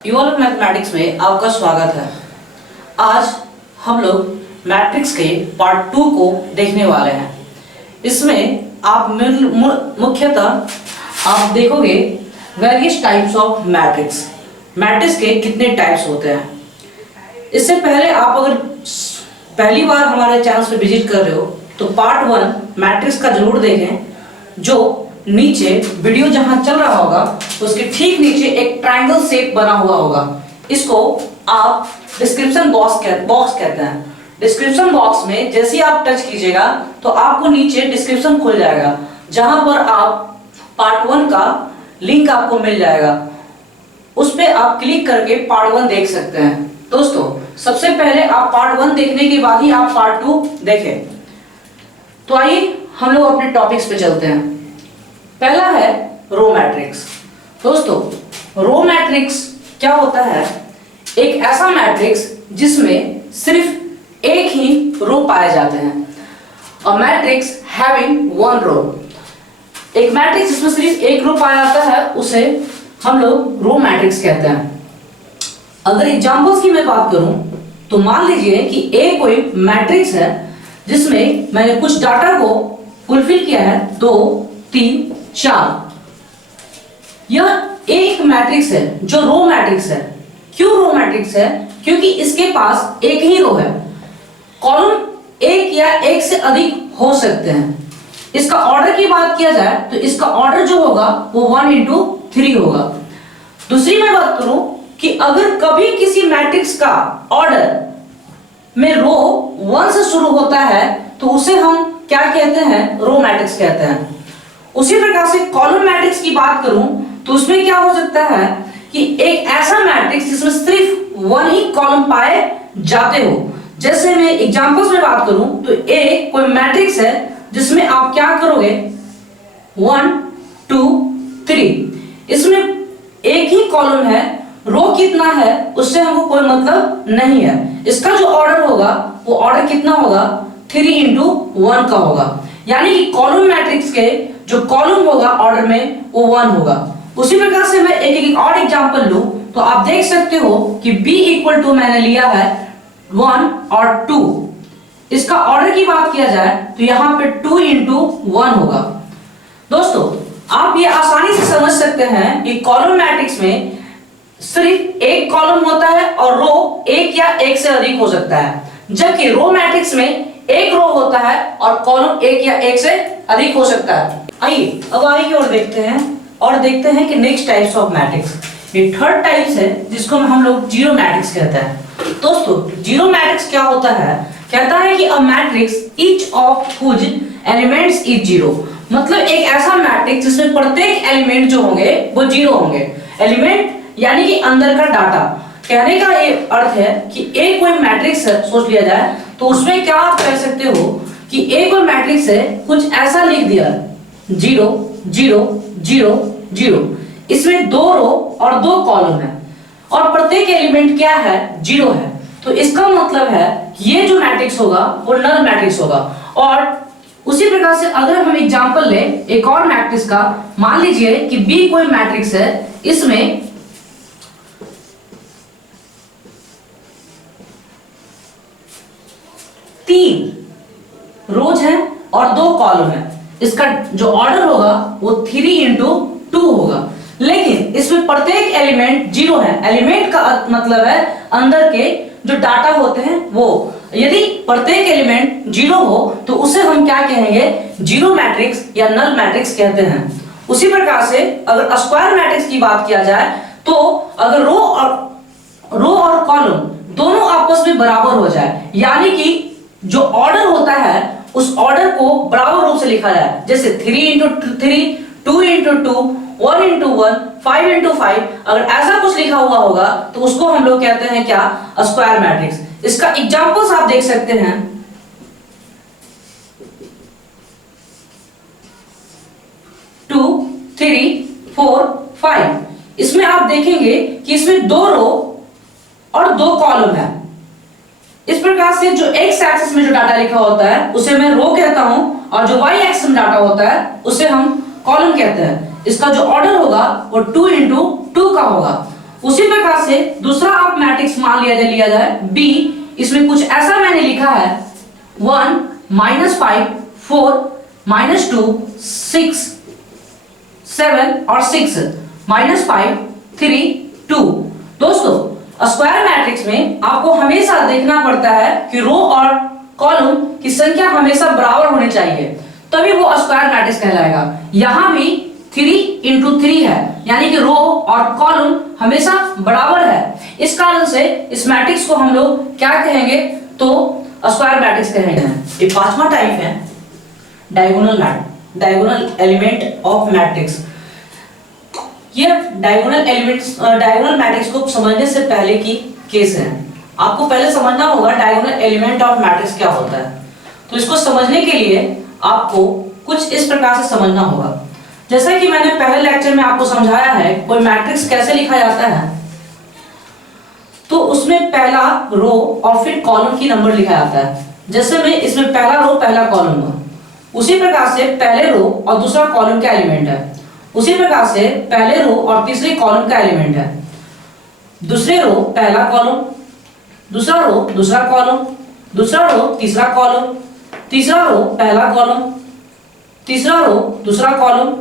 UL mathematics में आपका स्वागत है। आज हम लोग मैट्रिक्स के पार्ट 2 को देखने वाले हैं। इसमें आप मुख्यतः आप देखोगे various types of matrix, matrix के कितने टाइप्स होते हैं। इससे पहले आप अगर पहली बार हमारे चैनल पे विजिट कर रहे हो तो पार्ट 1 मैट्रिक्स का जरूर देखें, जो नीचे वीडियो जहां चल रहा होगा उसके ठीक नीचे एक ट्रायंगल शेप बना हुआ होगा। इसको आप डिस्क्रिप्शन बॉक्स कहते हैं। डिस्क्रिप्शन बॉक्स में जैसे ही आप टच कीजिएगा तो आपको नीचे डिस्क्रिप्शन खुल जाएगा, जहां पर आप पार्ट 1 का लिंक आपको मिल जाएगा। उस पे आप क्लिक करके पार्ट 1 देख सकते हैं। दोस्तों, सबसे पहले आप पार्ट 1 देखने के बाद ही आप पार्ट 2 देखें। तो आइए हम लोग अपने टॉपिक्स पे चलते हैं। पहला है रो मैट्रिक्स। दोस्तों, रो मैट्रिक्स क्या होता है? एक ऐसा मैट्रिक्स जिसमें सिर्फ एक ही रो पाए जाते हैं। A matrix having one row. एक मैट्रिक्स जिसमें सिर्फ एक रो पाया जाता है उसे हम लोग रो मैट्रिक्स कहते हैं। अगर एग्जांपल्स की मैं बात करूं तो मान लीजिए कि ए कोई मैट्रिक्स है जिसमें मैंने कुछ डाटा को फुलफिल किया है 2, 3, 4। यह एक मैट्रिक्स है जो रो मैट्रिक्स है। क्यों रो मैट्रिक्स है? क्योंकि इसके पास एक ही रो है। कॉलम एक या एक से अधिक हो सकते हैं। इसका ऑर्डर की बात किया जाए तो इसका ऑर्डर जो होगा वो 1 into 3 होगा। दूसरी मैं बात करूं कि अगर कभी किसी मैट्रिक्स का ऑर्डर में रो 1 से शुरू होता है तो उसे हम क्या कहते हैं? रो मैट्रिक्स कहते हैं। उसी प्रकार से कॉलम मैट्रिक्स की बात करूं तो उसमें क्या हो सकता है कि एक ऐसा मैट्रिक्स जिसमें सिर्फ 1 ही कॉलम पाए जाते हो। जैसे मैं एग्जांपल्स में बात करूं तो ए कोई मैट्रिक्स है जिसमें आप क्या करोगे 1, 2, 3। इसमें एक ही कॉलम है, रो कितना है उससे हमको कोई मतलब नहीं है। इसका जो ऑर्डर होगा वो ऑर्डर कितना होगा? 3 into 1 का होगा। यानी कि कॉलम मैट्रिक्स के जो कॉलम होगा ऑर्डर में वो 1 होगा। उसी प्रकार से मैं एक और एग्जांपल लूं तो आप देख सकते हो कि b इक्वल टू मैंने लिया है 1 और 2। इसका ऑर्डर की बात किया जाए तो यहां पे 2 into 1 होगा। दोस्तों, आप ये आसानी से समझ सकते हैं कि कॉलम मैट्रिक्स में सिर्फ एक कॉलम होता है और रो एक या एक से अधिक हो सकता है, जबकि रो मैट्रिक्स में एक रो होता है और कॉलम एक या एक से अधिक हो सकता है। आइए अब आगे और देखते हैं कि नेक्स्ट टाइप्स ऑफ मैट्रिक्स। ये थर्ड टाइप्स है जिसको हम लोग जीरो मैट्रिक्स कहते हैं। दोस्तों, जीरो मैट्रिक्स क्या होता है? कहता है कि a matrix each of whose elements is zero. मतलब एक ऐसा मैट्रिक्स जिसमें प्रत्येक एलिमेंट जो होंगे वो जीरो होंगे। एलिमेंट यानी कि अंदर का डाटा। कहने का ये अर्थ है कि ए कोई मैट्रिक्स है, सोच लिया जाए तो उसमें क्या आप कह सकते हो कि ए कोई मैट्रिक्स है, कुछ ऐसा लिख दिया 0, 0, 0, 0। इसमें 2 रो और 2 कॉलम है और प्रत्येक एलिमेंट क्या है? 0 है। तो इसका मतलब है कि ये जो मैट्रिक्स होगा वो नल मैट्रिक्स होगा। और उसी प्रकार से अगर हम एग्जांपल लें एक और मैट्रिक्स का, मान लीजिए कि बी कोई मैट्रिक्स है, इसमें तीन रोज है और 2 कॉलम है। इसका जो ऑर्डर होगा वो 3 into 2 होगा। लेकिन इसमें प्रत्येक एलिमेंट 0 है। एलिमेंट का मतलब है अंदर के जो डाटा होते हैं वो। यदि प्रत्येक एलिमेंट 0 हो तो उसे हम क्या कहेंगे? जीरो मैट्रिक्स या नल मैट्रिक्स कहते हैं। उसी प्रकार से अगर स्क्वायर मैट्रिक्स की बात किया जाए तो अगर रो और कॉलम दोनों आपस में बराबर हो जाए, यानी कि जो ऑर्डर होता है उस ऑर्डर को बराबर रूप से लिखा जाए, जैसे 3 into 3, 2 into 2, 1 into 1, 5 into 5। अगर ऐसा कुछ लिखा हुआ होगा तो उसको हम लोग कहते हैं क्या? Square matrix. इसका एग्जांपल्स आप देख सकते हैं। 2, 3, 4, 5। इसमें आप देखेंगे कि इसमें 2 रो और 2 कॉलम है। इस प्रकार से जो एक्स एक्सिस में जो डाटा लिखा होता है उसे मैं रो कहता हूं और जो वाई एक्सिस में डाटा होता है उसे हम कॉलम कहते हैं। इसका जो ऑर्डर होगा वो 2 into 2 का होगा। उसी प्रकार से दूसरा आप मैट्रिक्स मान लिया जाए बी, इसमें कुछ ऐसा मैंने लिखा है 1 -5 4 -2 6 7 और 6 -5 3 2। दोस्तों स्क्वायर मैट्रिक्स में आपको हमेशा देखना पड़ता है कि रो और कॉलम की संख्या हमेशा बराबर होनी चाहिए, तभी वो स्क्वायर मैट्रिक्स कहलाएगा। यहां भी 3 × 3 है, यानी कि रो और कॉलम हमेशा बराबर है। इस कारण से इस मैट्रिक्स को हम लोग क्या कहेंगे, तो स्क्वायर मैट्रिक्स कहेंगे। ये पांचवा टाइप है डायगोनल एलिमेंट ऑफ मैट्रिक्स। ये डायगोनल मैट्रिक्स को समझने से पहले की केस है। आपको पहले समझना होगा डायगोनल एलिमेंट ऑफ मैट्रिक्स क्या होता है। तो इसको समझने के लिए आपको कुछ इस प्रकार से समझना होगा। जैसा कि मैंने पहले लेक्चर में आपको समझाया है कोई मैट्रिक्स कैसे लिखा जाता है, तो उसमें पहला रो और फिर कॉलम की नंबर लिखा जाता है। जैसे में इसमें पहला रो पहला कॉलम है, उसी प्रकार से पहले रो और दूसरा कॉलम का एलिमेंट है। उसी प्रकार से पहले रो और तीसरे कॉलम का एलिमेंट है। दूसरे रो पहला कॉलम, दूसरा रो दूसरा कॉलम, दूसरा रो तीसरा कॉलम, तीसरा रो पहला कॉलम, तीसरा रो दूसरा कॉलम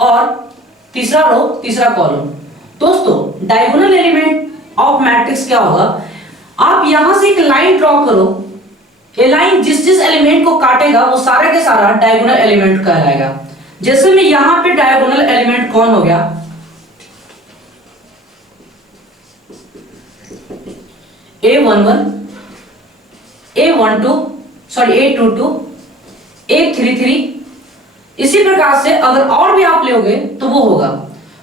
और तीसरा रो तीसरा कॉलम। दोस्तों डायगोनल एलिमेंट ऑफ मैट्रिक्स क्या होगा, आप यहां से एक लाइन ड्रॉ करो। ये लाइन जिस जिस एलिमेंट को काटेगा वो सारा के सारा डायगोनल एलिमेंट कहलाएगा। जैसे में यहां पे डायगोनल एलिमेंट कौन हो गया, A11 A12 A22 A33। इसी प्रकार से अगर और भी आप लोगे तो वो होगा।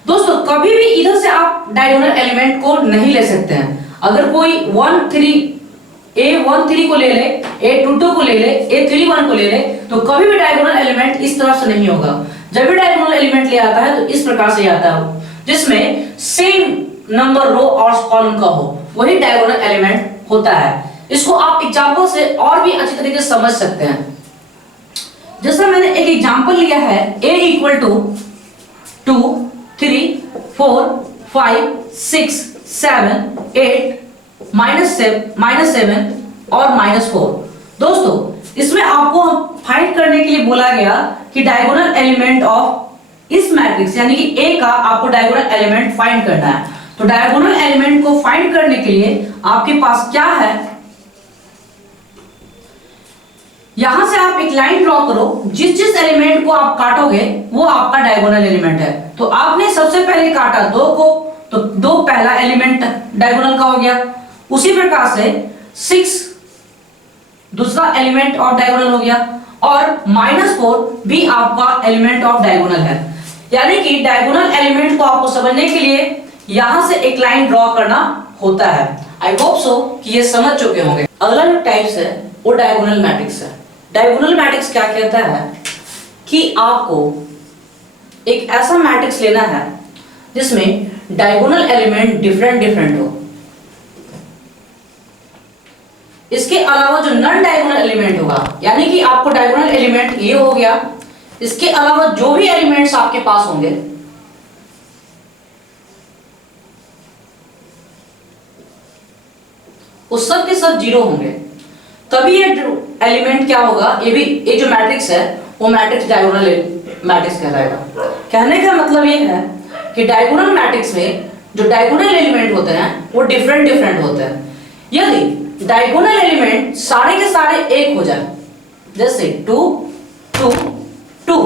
दोस्तों कभी भी इधर से आप डायगोनल एलिमेंट को नहीं ले सकते हैं। अगर कोई 13 को ले ले, A22 को ले ले, A31 को ले ले, तो कभी भी डायगोनल एलिमेंट इस तरफ से नहीं होगा। जब भी डायगोनल एलिमेंट ले आता है तो इस प्रकार से आता है, जिसमें सेम नंबर रो और कॉलम का हो, वही डायगोनल एलिमेंट होता है। इसको आप एग्जांपल से और भी अच्छी तरीके से समझ सकते हैं। जैसा मैंने एक एग्जांपल लिया है A = 2 3 4 5 6 7 8 -7 और -4। दोस्तों इसमें आपको फाइंड करने के लिए बोला गया कि डायगोनल एलिमेंट ऑफ इस मैट्रिक्स यानी कि A का आपको डायगोनल एलिमेंट फाइंड करना है। तो डायगोनल एलिमेंट को फाइंड करने के लिए आपके पास क्या है, यहां से आप एक लाइन ड्रॉ करो। जिस जिस एलिमेंट को आप काटोगे वो आपका डायगोनल एलिमेंट है। तो आपने सबसे पहले काटा 2 को, तो 2 पहला एलिमेंट डायगोनल का हो गया। उसी प्रकार से 6 दूसरा एलिमेंट ऑफ डायगोनल हो गया और -4 भी आपका एलिमेंट ऑफ डायगोनल है। यानी कि डायगोनल एलिमेंट को आपको समझने के लिए यहां से एक लाइन ड्रॉ करना होता है। आई होप सो कि ये समझ चुके होंगे। अगला जो टाइप्स है वो डायगोनल मैट्रिक्स है। डायगोनल मैट्रिक्स क्या कहता है कि आपको एक ऐसा मैट्रिक्स लेना है जिसमें डायगोनल एलिमेंट डिफरेंट हो। इसके अलावा जो नॉन डायगोनल एलिमेंट होगा, यानी कि आपको डायगोनल एलिमेंट ये हो गया, इसके अलावा जो भी एलिमेंट्स आपके पास होंगे वो सब के सब 0 होंगे, तभी ये एलिमेंट क्या होगा, ये जो मैट्रिक्स है वो मैट्रिक्स डायगोनल मैट्रिक्स कहलाएगा। कहने का मतलब ये है कि डायगोनल मैट्रिक्स में जो डायगोनल एलिमेंट होते हैं वो डिफरेंट होते हैं। यदि डायगोनल एलिमेंट सारे के सारे एक हो जाए, जैसे 2 2 2,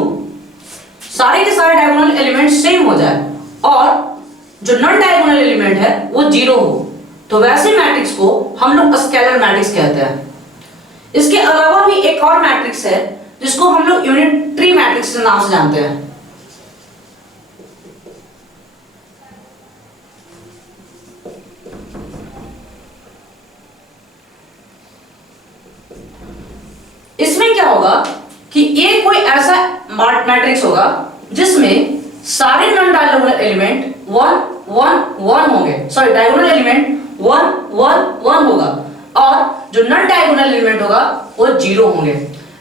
सारे के सारे डायगोनल एलिमेंट सेम हो जाए और जो नॉन डायगोनल एलिमेंट है वो 0 हो, तो वैसे मैट्रिक्स को हम लोग स्केलर मैट्रिक्स कहते हैं। इसके अलावा भी एक और मैट्रिक्स है जिसको हम लोग यूनिटरी मैट्रिक्स के नाम से जानते हैं। इसमें क्या होगा कि ये कोई ऐसा मैट्रिक्स होगा जिसमें सारे नॉन डायगोनल एलिमेंट 1 1 1 होंगे, सॉरी डायगोनल एलिमेंट 1 1 1 होगा और जो नॉन डायगोनल एलिमेंट होगा वो 0 होंगे।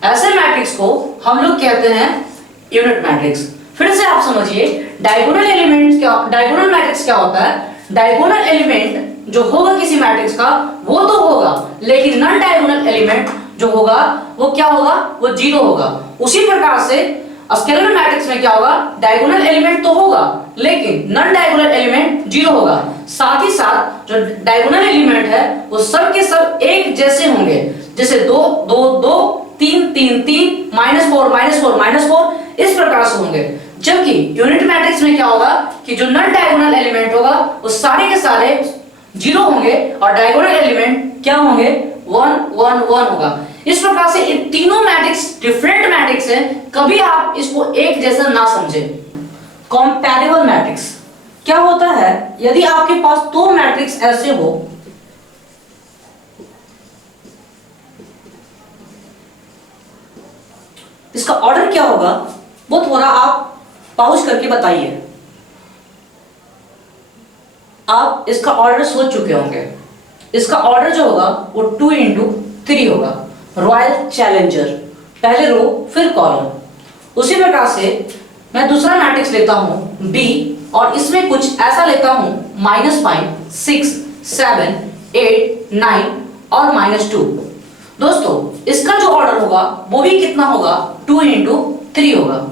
ऐसे मैट्रिक्स को हम लोग कहते हैं यूनिट मैट्रिक्स। फिर से आप समझिए डायगोनल एलिमेंट क्या, डायगोनल मैट्रिक्स क्या होता है, डायगोनल एलिमेंट जो होगा किसी मैट्रिक्स का वो तो होगा, लेकिन नॉन डायगोनल एलिमेंट जो होगा वो क्या होगा, वो जीरो होगा। उसी प्रकार से स्केलर मैट्रिक्स में क्या होगा, डायगोनल एलिमेंट तो होगा लेकिन नॉन डायगोनल एलिमेंट जीरो होगा। साथ ही साथ जो डायगोनल एलिमेंट है वो सब के सब एक जैसे होंगे, जैसे 2 2 2 3 3 3 -4 -4 -4 इस प्रकार से होंगे। जबकि यूनिट मैट्रिक्स में क्या होगा कि जो नॉन डायगोनल एलिमेंट होगा वो सारे के सारे जीरो होंगे और डायगोनल एलिमेंट क्या होंगे, 1 1 1 होगा। इस प्रकार से इन तीनों मैट्रिक्स डिफरेंट मैट्रिक्स हैं, कभी आप इसको एक जैसा ना समझें। कंपैरेबल मैट्रिक्स क्या होता है, यदि आपके पास दो मैट्रिक्स ऐसे हो, इसका ऑर्डर क्या होगा वो थोड़ा आप पॉज करके बताइए। आप इसका ऑर्डर सोच चुके होंगे। इसका ऑर्डर जो होगा वो 2 × 3 होगा, रॉयल चैलेंजर, पहले रो फिर कॉलम। उसी प्रकार से मैं दूसरा मैट्रिक्स लेता हूं B और इसमें कुछ ऐसा लेता हूं -5 6 7 8 9 और -2। दोस्तों इसका जो ऑर्डर होगा वो भी कितना होगा, 2 × 3 होगा।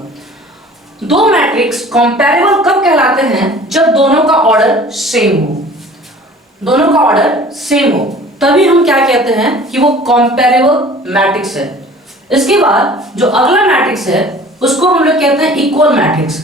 दो मैट्रिक्स कंपैरेबल कब कहलाते हैं, जब दोनों का ऑर्डर सेम हो। दोनों का ऑर्डर सेम हो तभी हम क्या कहते हैं कि वो कंपैरेबल मैट्रिक्स है। इसके बाद जो अगला मैट्रिक्स है उसको हम लोग कहते हैं इक्वल मैट्रिक्स।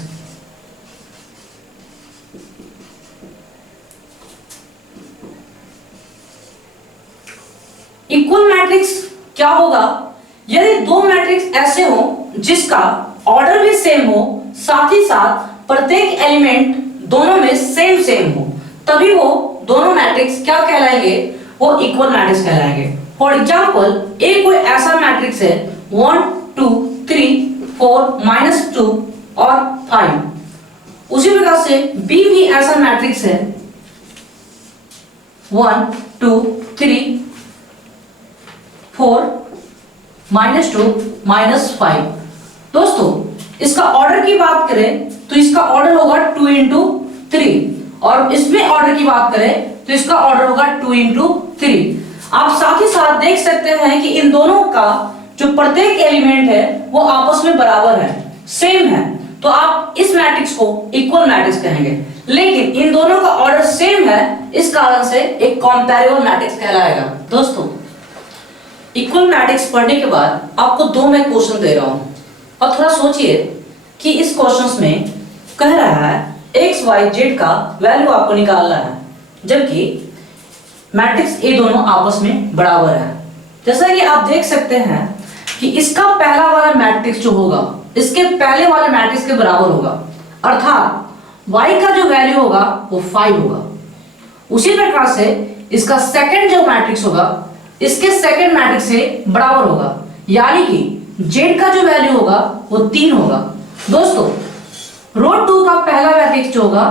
इक्वल मैट्रिक्स क्या होगा, यदि दो मैट्रिक्स ऐसे हो जिसका ऑर्डर भी सेम हो, साथ ही साथ प्रत्येक एलिमेंट दोनों में सेम हो, तभी वो दोनों मैट्रिक्स क्या कहलाएंगे, वो इक्वल मैट्रिक्स कहलाएंगे। फॉर एग्जांपल ए कोई ऐसा मैट्रिक्स है 1 2 3 4 -2 और 5। उसी प्रकार से बी भी ऐसा मैट्रिक्स है 1 2 3 4 -2 -5। दोस्तों इसका ऑर्डर की बात करें तो इसका ऑर्डर होगा 2 × 3 और इसमें ऑर्डर की बात करें तो इसका ऑर्डर होगा 2 × 3। आप साथ ही साथ देख सकते हैं कि इन दोनों का जो प्रत्येक एलिमेंट है वो आपस में बराबर है, सेम है, तो आप इस मैट्रिक्स को इक्वल मैट्रिक्स कहेंगे। लेकिन इन दोनों का ऑर्डर सेम है, इस कारण से एक कंपैरेबल मैट्रिक्स कहलाएगा। दोस्तों इक्वल मैट्रिक्स पढ़ने के बाद आपको दो मैं क्वेश्चन दे रहा हूं और थोड़ा सोचिए कि इस क्वेश्चंस में कह रहा है x y z का वैल्यू आपको निकालना है, जबकि मैट्रिक्स ए दोनों आपस में बराबर है। जैसा कि आप देख सकते हैं कि इसका पहला वाला मैट्रिक्स जो होगा इसके पहले वाले मैट्रिक्स के बराबर होगा, अर्थात y का जो वैल्यू होगा वो 5 होगा। उसी प्रकार से इसका सेकंड जो मैट्रिक्स होगा इसके सेकंड मैट्रिक्स से बराबर होगा, यानी कि z का जो वैल्यू होगा वो 3 होगा। दोस्तों रो 2 का पहला मैट्रिक्स जो होगा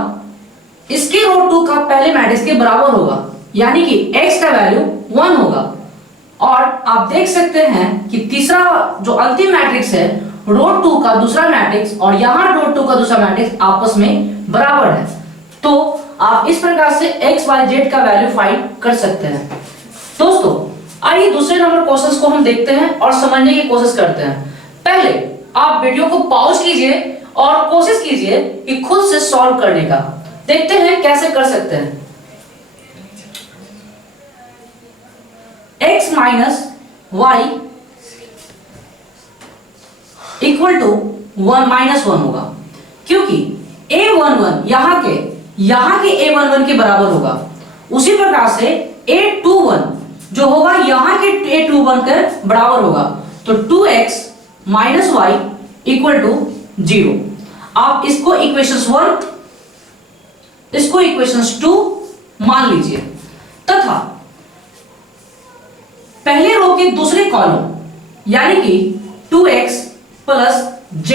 इसके रो 2 का पहले मैट्रिक्स के बराबर होगा, यानी कि x का वैल्यू 1 होगा। और आप देख सकते हैं कि तीसरा जो अंतिम मैट्रिक्स है रो 2 का दूसरा मैट्रिक्स और यहां रो 2 का दूसरा मैट्रिक्स आपस में बराबर है, तो आप इस प्रकार से x y z का वैल्यू फाइंड कर सकते हैं। दोस्तों आइए दूसरे नंबर क्वेश्चंस को हम देखते हैं और समझने की कोशिश करते हैं। पहले आप वीडियो को पॉज कीजिए और कोशिश कीजिए कि खुद से सॉल्व करने का। देखते हैं कैसे कर सकते हैं। x minus y equal to 1 -1 होगा, क्योंकि a11 यहाँ के a11 के बराबर होगा। उसी प्रकार से a21 जो होगा यहाँ के a21 के बराबर होगा, तो 2x minus y equal to 0। आप इसको इक्वेशंस 1 इसको इक्वेशंस 2 मान लीजिए, तथा पहले रो के दूसरे कॉलम यानी कि 2x प्लस z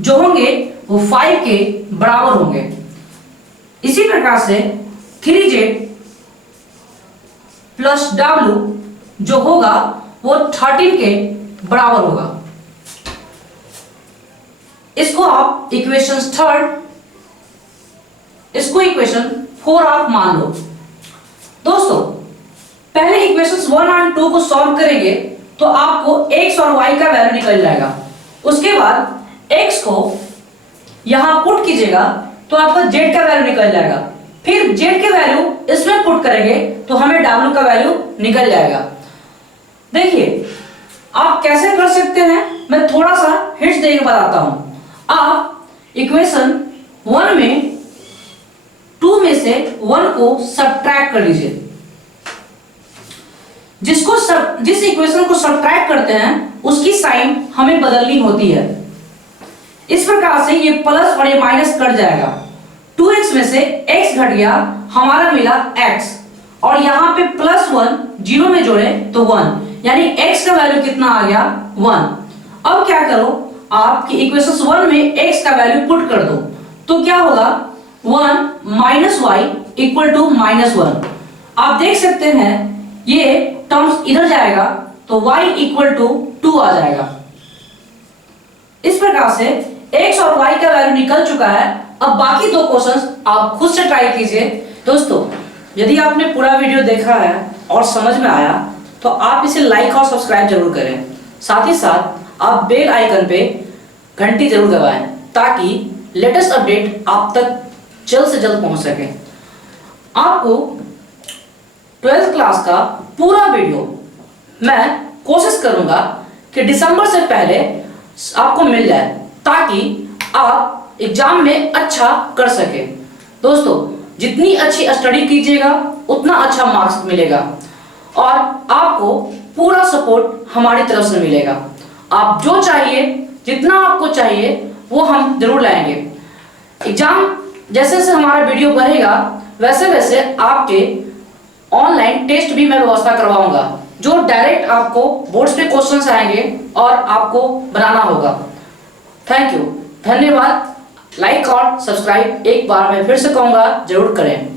जो होंगे वो 5 के बराबर होंगे। इसी प्रकार से 3z प्लस w जो होगा वो 13 के बराबर होगा। इसको आप इक्वेशंस 3 इसको इक्वेशन 4 आप मान लो। दोस्तों पहले इक्वेशंस 1 और 2 को सॉल्व करेंगे तो आपको x और y का वैल्यू निकल जाएगा। उसके बाद x को यहां पुट कीजिएगा तो आपका z का वैल्यू निकल जाएगा। फिर z के वैल्यू इसमें पुट करेंगे तो हमें w का वैल्यू निकल जाएगा। देखिए आप कैसे कर सकते हैं, मैं थोड़ा सा हिंट्स देकर बताता हूं। आप इक्वेशन 1 में 2 में से 1 को सब्ट्रैक्ट कर लीजिए। जिस इक्वेशन को सब्ट्रैक्ट करते हैं उसकी साइन हमें बदलनी होती है। इस प्रकार से ये प्लस और ये माइनस कट जाएगा। 2x में से x घट गया, हमारा मिला x, और यहां पे +1 जीरो में जोड़े तो 1, यानी x का वैल्यू कितना आ गया 1। अब क्या करो, आपकी इक्वेशन 1 में x का वैल्यू पुट कर दो तो क्या होगा 1 माइनस y इक्वल टू -1। आप देख सकते हैं ये टर्म्स इधर जाएगा तो y इक्वल टू 2 आ जाएगा। इस प्रकार से x और y का वैल्यू निकल चुका है। अब बाकी दो क्वेश्चंस आप खुद से ट्राई कीजिए। दोस्तों यदि आपने पूरा वीडियो देखा है और समझ में आया तो आप इसे लाइक और सब्सक्राइब जरूर करें। साथ ही साथ आप बेल आइकन पे घंटी जरूर दबाएं ताकि लेटेस्ट अपडेट आप तक जल्द से जल्द पहुंच सके। आपको 12th क्लास का पूरा वीडियो मैं कोशिश करूंगा कि दिसंबर से पहले आपको मिल जाए ताकि आप एग्जाम में अच्छा कर सके। दोस्तों जितनी अच्छी स्टडी कीजिएगा उतना अच्छा मार्क्स मिलेगा और आपको पूरा सपोर्ट हमारी तरफ से मिलेगा। आप जो चाहिए, जितना आपको चाहिए वो हम जरूर लाएंगे। एग्जाम जैसे जैसे हमारा वीडियो बढ़ेगा वैसे वैसे आपके ऑनलाइन टेस्ट भी मैं व्यवस्था करवाऊंगा जो डायरेक्ट आपको बोर्ड्स पे क्वेश्चंस आएंगे और आपको बनाना होगा। थैंक यू, धन्यवाद। लाइक और सब्सक्राइब एक बार मैं फिर से कहूंगा जरूर करें।